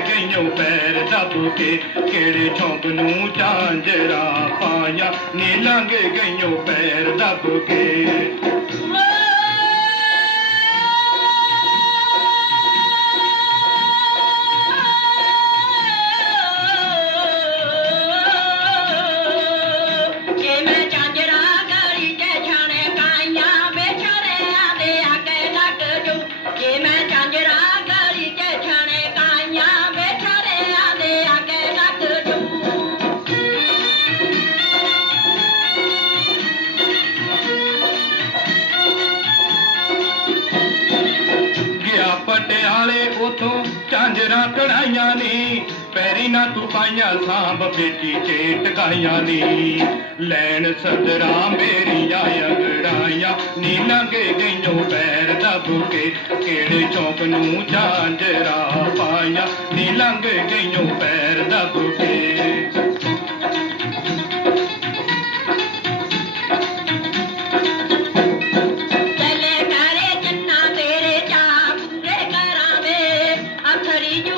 ਗਈਓ ਪੈਰ ਦੱਬ ਕੇ ਕਿਹੜੇ ਚੌਂਕ ਨੂੰ ਝਾਂਜਰਾ ਪਾਇਆ ਨੀ ਲੰਘ ਗਈਓ ਪੈਰ ਦੱਬ ਕੇ ਪਟਿਆਲੇ ਉਥੋਂ ਝਾਂਜਰਾਂ ਕਢਾਈਆਂ ਨੇ, ਪੈਰੀ ਨਾ ਤੂੰ ਪਾਈਆਂ ਸਾਂਭ ਬੇਟੀ ਚੇਟ ਟਕਾਈਆਂ ਨੀ। ਲੈਣ ਸਦਰਾਂ ਮੇਰੀਆਂ ਅਗੜਾਈਆਂ ਨੀ ਲੰਘੇ ਗਈਓ ਪੈਰ ਦਾ ਕੇ ਕਿਹੜੇ ਚੌਂਕ ਨੂੰ ਝਾਂਜਰਾ ਪਾਈਆਂ। ਨੀ ਲੰਘ ਗਈਓ ਪੈਰ ਦਾ ਕੇ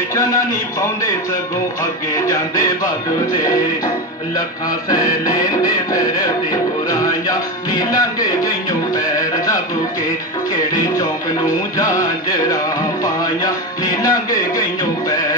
ਤੋਂ ਨਹੀਂ ਪਾਉਂਦੇ ਸਗੋਂ ਅੱਗੇ ਜਾਂਦੇ ਵੱਧਦੇ। ਲੱਖਾਂ ਸਹਿ ਲੈਂਦੇ ਫਿਰ ਦੀ ਬੁਰਾਈਆਂ, ਨੀ ਲੰਘ ਗਈਓ ਪੈਰ ਦੱਬ ਕੇ। ਕਿਹੜੇ ਚੌਂਕ ਨੂੰ ਜਾਂਜਰਾ ਪਾਈਆਂ, ਨੀ ਲੰਘ ਪੈਰ